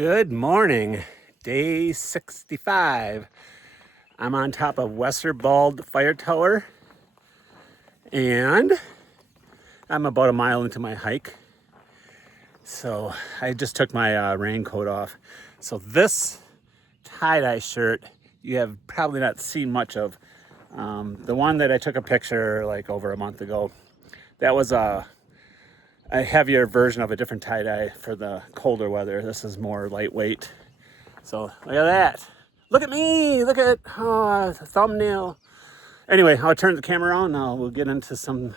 Good morning, day 65. I'm on top of Westerbald Fire Tower and I'm about a mile into my hike. So I just took my raincoat off. So this tie-dye shirt you have probably not seen much of. The one that I took a picture like over a month ago, that was a heavier version of a different tie-dye for the colder weather. This is more lightweight. So look at that. Look at me. Look at thumbnail. Anyway, I'll turn the camera on now. We'll get into some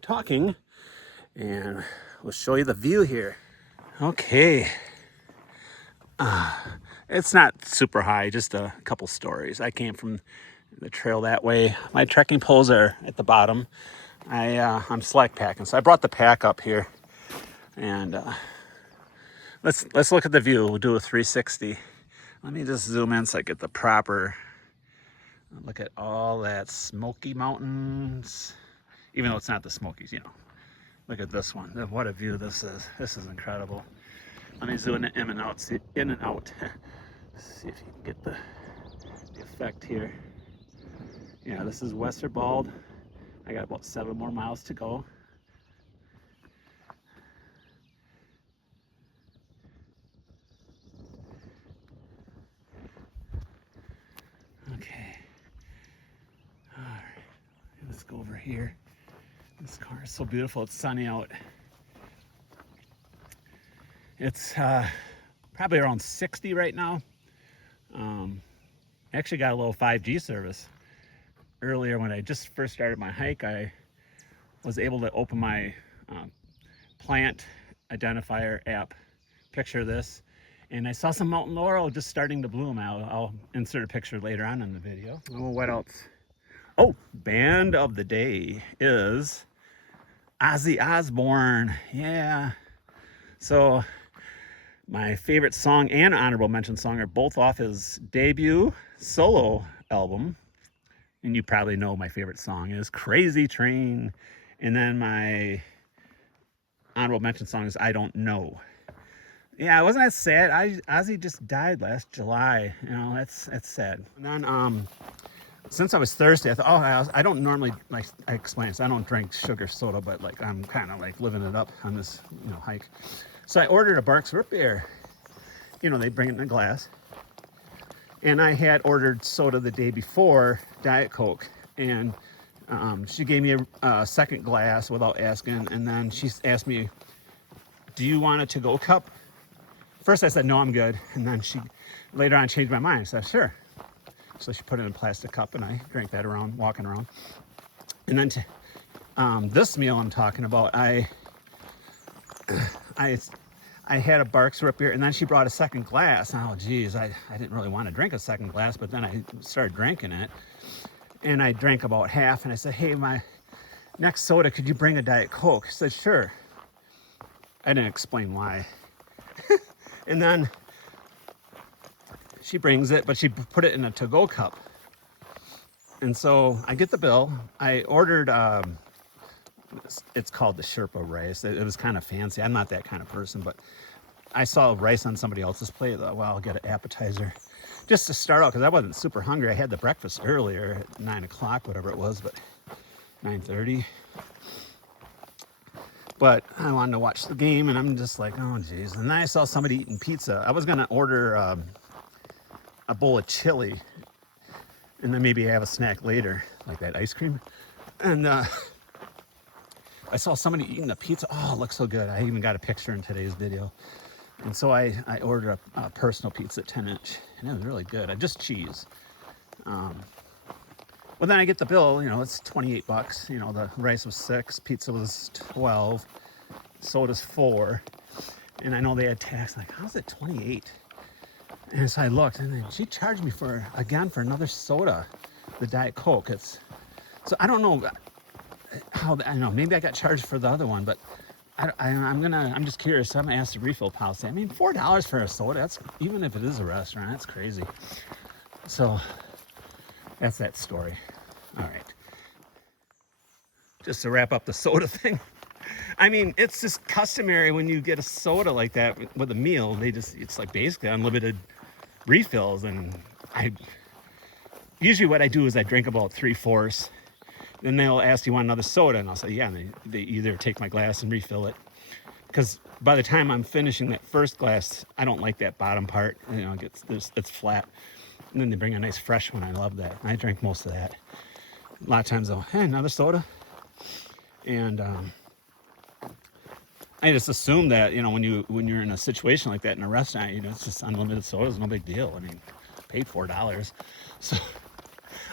talking and we'll show you the view here. Okay. It's not super high, just a couple stories. I came from the trail that way. My trekking poles are at the bottom. I'm slack packing, so I brought the pack up here. And let's look at the view. We'll do a 360. Let me just zoom in so I get the proper look at all that Smoky Mountains. Even though it's not the Smokies, you know. Look at this one. What a view this is. This is incredible. Let me zoom in and out. See if you can get the effect here. Yeah, this is Westerbald. I got about 7 more miles to go. Okay. All right. Let's go over here. This car is so beautiful. It's sunny out. It's probably around 60 right now. Actually got a little 5G service. Earlier when I just first started my hike, I was able to open my plant identifier app. Picture this. And I saw some mountain laurel just starting to bloom. I'll insert a picture later on in the video. Oh, what else? Oh, band of the day is Ozzy Osbourne. Yeah. So my favorite song and honorable mention song are both off his debut solo album. And you probably know my favorite song is Crazy Train. And then my honorable mention song is I Don't Know. Yeah, wasn't that sad? Ozzy just died last July. You know, that's sad. And then since I was thirsty, I thought, I don't normally, like I explained this, I don't drink sugar soda, but like I'm kind of like living it up on this, hike. So I ordered a Barks root beer. You know, they bring it in a glass. And I had ordered soda the day before, Diet Coke, and she gave me a second glass without asking, and then she asked me, do you want a to-go cup? First I said, no, I'm good, and then she later on changed my mind. I said, sure. So she put it in a plastic cup, and I drank that around, walking around. And then this meal I'm talking about, I had a Barks root beer, and then she brought a second glass. Oh, geez, I didn't really want to drink a second glass, but then I started drinking it. And I drank about half, and I said, hey, my next soda, could you bring a Diet Coke? She said, sure. I didn't explain why. And then she brings it, but she put it in a to-go cup. And so I get the bill. I ordered, it's called the Sherpa rice. It was kind of fancy. I'm not that kind of person, but I saw rice on somebody else's plate. Well, I'll get an appetizer just to start out because I wasn't super hungry. I had the breakfast earlier at 9 o'clock, whatever it was, but 9:30. But I wanted to watch the game, and I'm just like, oh, geez. And then I saw somebody eating pizza. I was going to order a bowl of chili, and then maybe have a snack later, like that ice cream. And I saw somebody eating a pizza. Oh, it looks so good. I even got a picture in today's video. And so I ordered a personal pizza, 10-inch, and it was really good. Just cheese. Well, then I get the bill, it's $28. The rice was $6, pizza was $12, soda's $4. And I know they had tax. Like, how's it $28? And so I looked, and then she charged me for another soda, the Diet Coke. So I don't know how, maybe I got charged for the other one, but I'm just curious. I'm gonna ask the refill policy. I mean, $4 for a soda, even if it is a restaurant, that's crazy. So that's that story. All right. Just to wrap up the soda thing, I mean, it's just customary when you get a soda like that with a meal. It's like basically unlimited refills. And usually what I do is I drink about 3/4. Then they'll ask, "You want another soda?" And I'll say, "Yeah." And they either take my glass and refill it. Because by the time I'm finishing that first glass, I don't like that bottom part. It's flat. And then they bring a nice fresh one. I love that. I drink most of that. A lot of times they'll, "Hey, another soda." And I just assume that, when you're in a situation like that in a restaurant, it's just unlimited sodas, no big deal. I mean, I paid $4. So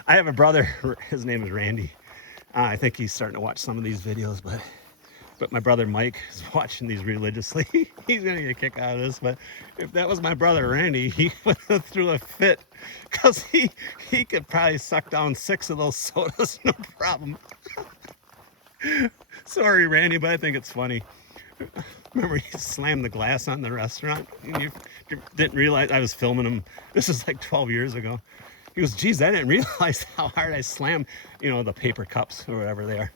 I have a brother, his name is Randy. I think he's starting to watch some of these videos, but my brother Mike is watching these religiously. He's gonna get a kick out of this. But if that was my brother Randy, he went through a fit, because he could probably suck down 6 of those sodas, no problem. Sorry, Randy, but I think it's funny. Remember, he slammed the glass on the restaurant, and you didn't realize I was filming him. This is like 12 years ago. He goes, "Geez, I didn't realize how hard I slammed, the paper cups or whatever they are."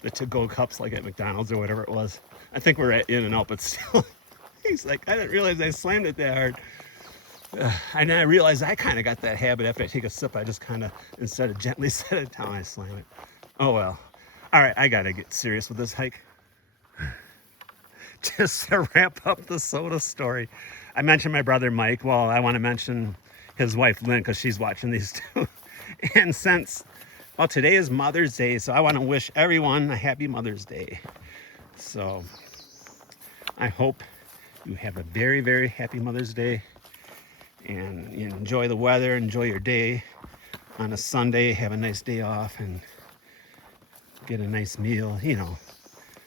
The to-go cups, like at McDonald's or whatever it was. I think we're at In-N-Out, but still. He's like, "I didn't realize I slammed it that hard." And then I realized I kind of got that habit. After I take a sip, I just kind of, instead of gently set it down, I slam it. Oh well. All right, I gotta get serious with this hike. Just to wrap up the soda story, I mentioned my brother Mike. Well, I want to mention his wife Lynn, because she's watching these too. And today is Mother's Day, so I want to wish everyone a happy Mother's Day. So I hope you have a very, very happy Mother's Day, and you enjoy the weather, enjoy your day on a Sunday, have a nice day off, and get a nice meal,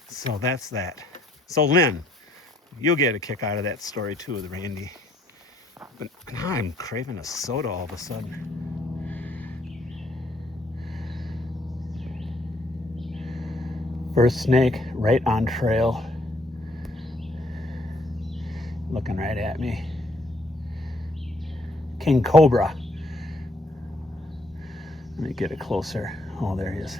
So that's that. So Lynn, you'll get a kick out of that story too with Randy. But now I'm craving a soda all of a sudden. First snake right on trail. Looking right at me. King Cobra. Let me get it closer. Oh, there he is.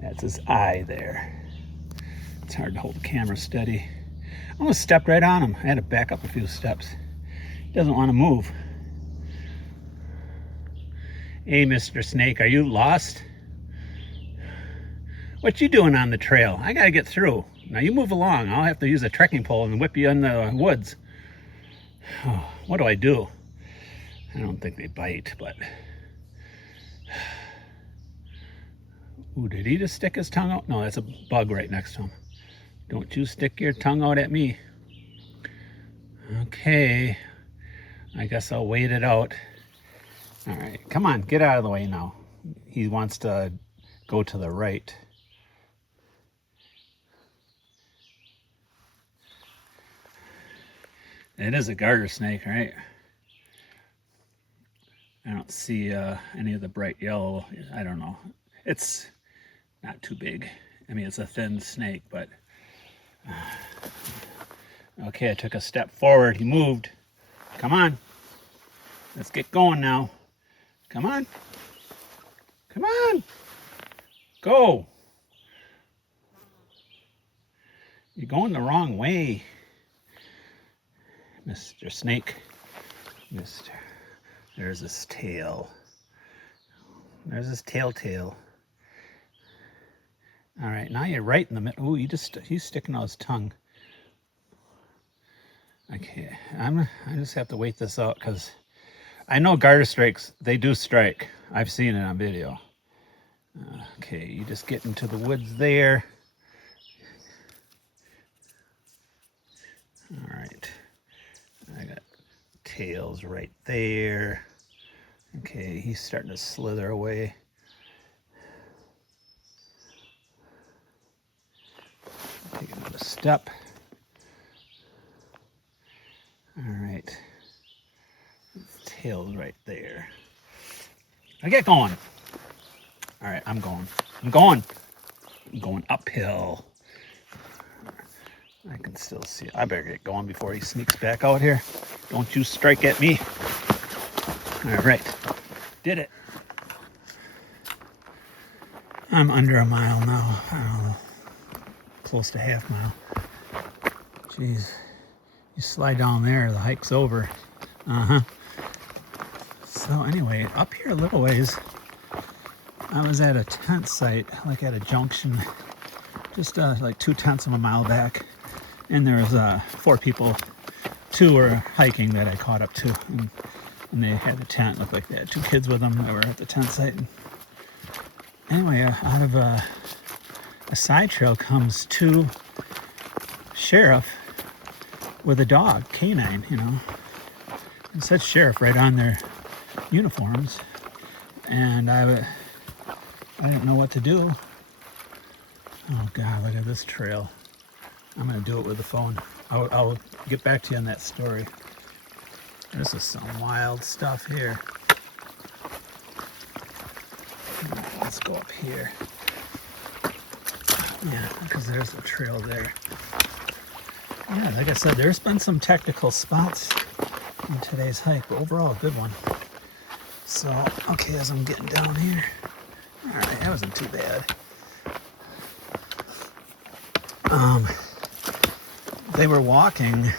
That's his eye there. It's hard to hold the camera steady. I almost stepped right on him. I had to back up a few steps. He doesn't want to move. Hey, Mr. Snake, are you lost? What you doing on the trail? I gotta get through. Now you move along. I'll have to use a trekking pole and whip you in the woods. Oh, what do I do? I don't think they bite, but... Ooh, did he just stick his tongue out? No, that's a bug right next to him. Don't you stick your tongue out at me. Okay. I guess I'll wait it out. All right, come on, get out of the way now. He wants to go to the right. It is a garter snake, right? I don't see any of the bright yellow. I don't know. It's not too big. I mean, it's a thin snake, but... Okay, I took a step forward. He moved. Come on. Let's get going now. Come on. Come on. Go. You're going the wrong way, Mr. Snake. There's his tail. There's his tail. All right, now you're right in the middle. Ooh, he's sticking out his tongue. Okay, I just have to wait this out, because I know garter snakes, they do strike. I've seen it on video. Okay, you just get into the woods there. All right, I got tails right there. Okay, he's starting to slither away. Take another step. All right, tail's right there. I get going. All right, I'm going uphill. I can still see it. I better get going before he sneaks back out here. Don't you strike at me. All right, did it. I'm under a mile now. I don't know, close to half mile. Jeez, you slide down there, the hike's over. So anyway, up here a little ways, I was at a tent site, like at a junction, just like 2/10 of a mile back, and there was 4 people. 2 were hiking that I caught up to, and they had a tent. Looked like they had 2 kids with them that were at the tent site. And anyway, out of a side trail comes 2 sheriff with a dog, canine, you know. It said sheriff right on their uniforms, and I didn't know what to do. Oh God, look at this trail. I'm gonna do it with the phone. I'll get back to you on that story. This is some wild stuff here. Let's go up here. Yeah, because there's a trail there. Yeah, like I said, there's been some technical spots in today's hike, but overall a good one. So, okay, as I'm getting down here. All right, that wasn't too bad. They were walking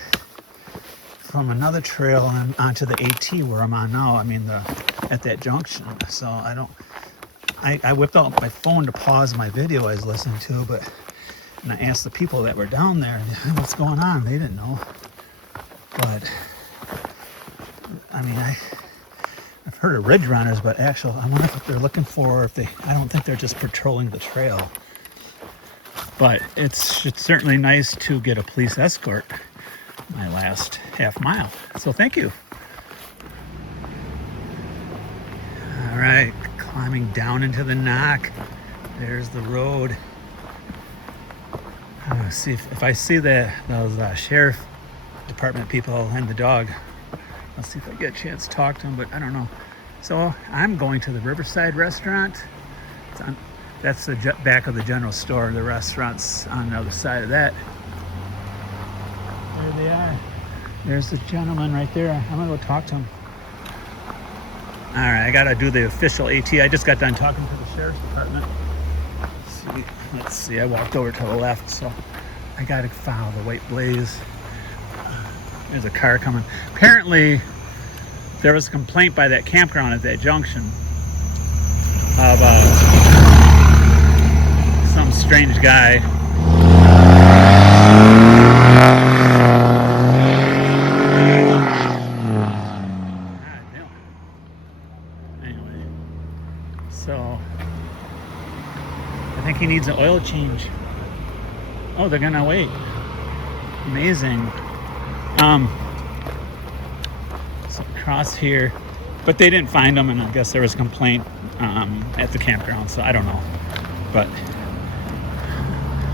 from another trail and onto the AT where I'm on now. I mean, at that junction. So I whipped out my phone to pause my video I was listening to, and I asked the people that were down there, what's going on? They didn't know. But I mean, I've heard of ridge runners, but actually, I wonder if they're looking for, I don't think they're just patrolling the trail. But it's certainly nice to get a police escort my last half mile. So thank you. All right, climbing down into the knock. There's the road. See if I see those sheriff department people and the dog. I'll see if I get a chance to talk to them, but I don't know. So I'm going to the Riverside restaurant. That's the back of the general store. The restaurant's on the other side of that. There they are. There's the gentleman right there. I'm gonna go talk to him. All right, I gotta do the official AT. I just got done talking to the sheriff's department. Let's see, I walked over to the left, so I gotta follow the white blaze. There's a car coming. Apparently, there was a complaint by that campground at that junction of some strange guy. Anyway, so I think he needs an oil change. Oh, they're gonna wait. Amazing. So across here, but they didn't find him, and I guess there was a complaint at the campground, so I don't know. But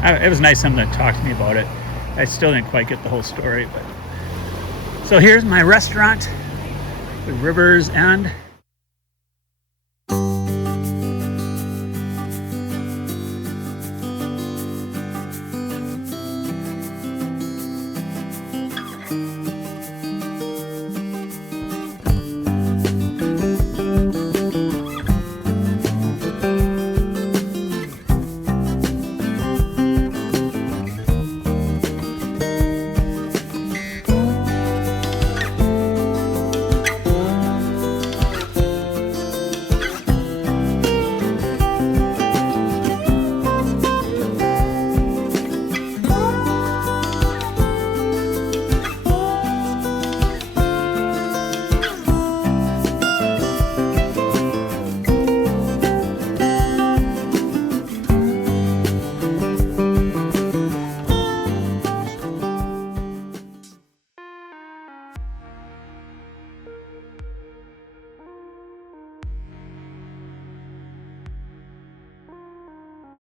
it was nice of him to talk to me about it. I still didn't quite get the whole story, but so here's my restaurant, the River's End.